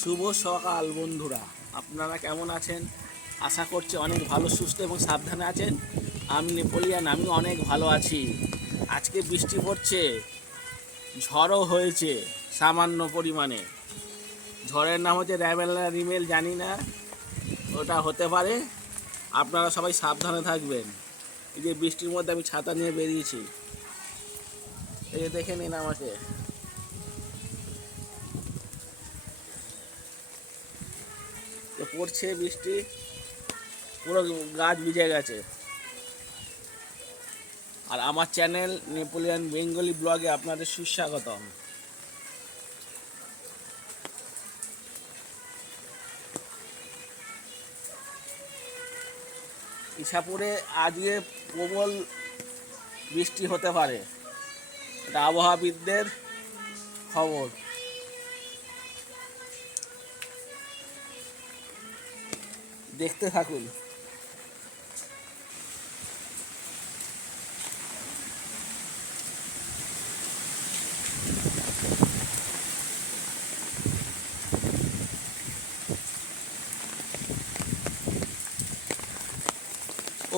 শুভ সকাল বন্ধুরা। আপনারা কেমন আছেন? আশা করছি অনেক ভালো, সুস্থ এবং সাবধানে আছেন। আমি নেপোলিয়ান আমি অনেক ভালো আছি। আজকে বৃষ্টি পড়ছে, ঝড়ও হয়েছে সামান্য পরিমাণে। ঝড়ের নাম হচ্ছে র্যামেলা রিমেল, জানি না ওটা হতে পারে। আপনারা সবাই সাবধানে থাকবেন। এই যে বৃষ্টির মধ্যে আমি ছাতা নিয়ে বেরিয়েছি। এই যে দেখে নিন আমাকে। পড়ছে বৃষ্টি, পুরো গাছ ভিজে গেছে। আর আমার চ্যানেল নেপোলিয়ান বেঙ্গলি ব্লগে আপনাদের সুস্বাগতম। ইসাপুরে আজকে প্রবল বৃষ্টি হতে পারে। এটা আবহাওয়াবিদদের খবর। দেখতে থাকুন।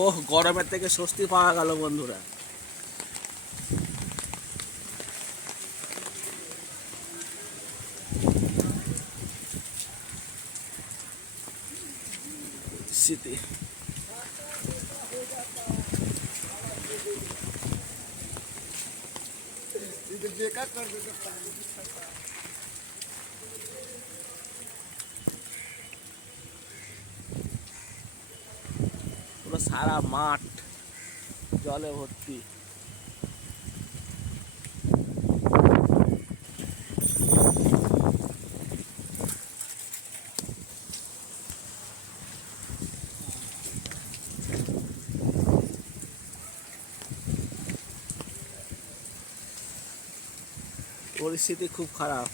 ওহ গরমের থেকে স্বস্তি পাওয়া গেল বন্ধুরা। স্মৃতি পুরো সারা মাঠ জলে ভর্তি পরিস্থিতি খুব খারাপ।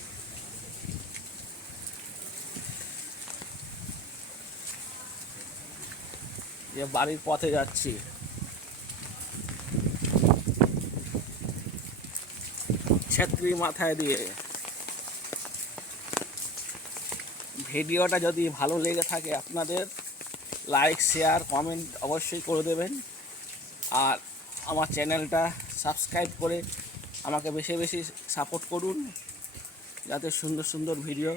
যে বাড়ির পথে যাচ্ছি। ছেত্রী মাথায় দিয়ে। ভিডিওটা যদি ভালো লেগে থাকে আপনাদের, লাইক, শেয়ার, কমেন্ট অবশ্যই করে দেবেন। আর আমার চ্যানেলটা সাবস্ক্রাইব করে আমাকে বেশি বেশি সাপোর্ট করুন, যাতে সুন্দর সুন্দর ভিডিও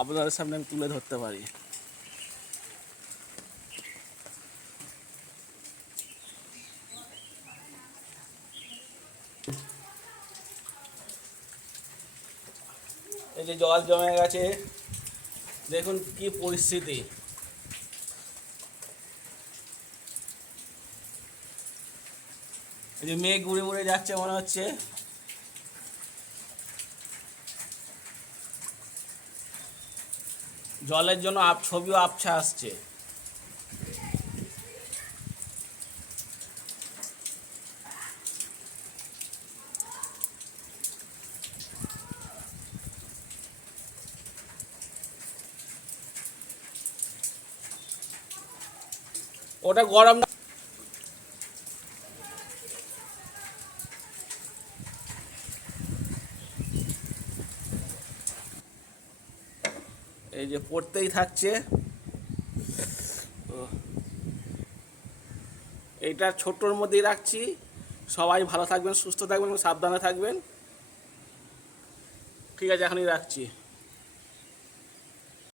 আপনাদের সামনে আমি তুলে ধরতে পারি। এই যে জল জমে গেছে, দেখুন কি পরিস্থিতি। এই যে মেঘ ঘুরে ঘুরে যাচ্ছে মনে হচ্ছে। জলের জন্য আপ ছবিও আবছা আসছে। ওটা গরম এই যে পড়তেই থাকছে। এইটা ছোটোর মধ্যেই রাখছি। সবাই ভালো থাকবেন, সুস্থ থাকবেন এবং সাবধানে থাকবেন। ঠিক আছে, এখনই রাখছি।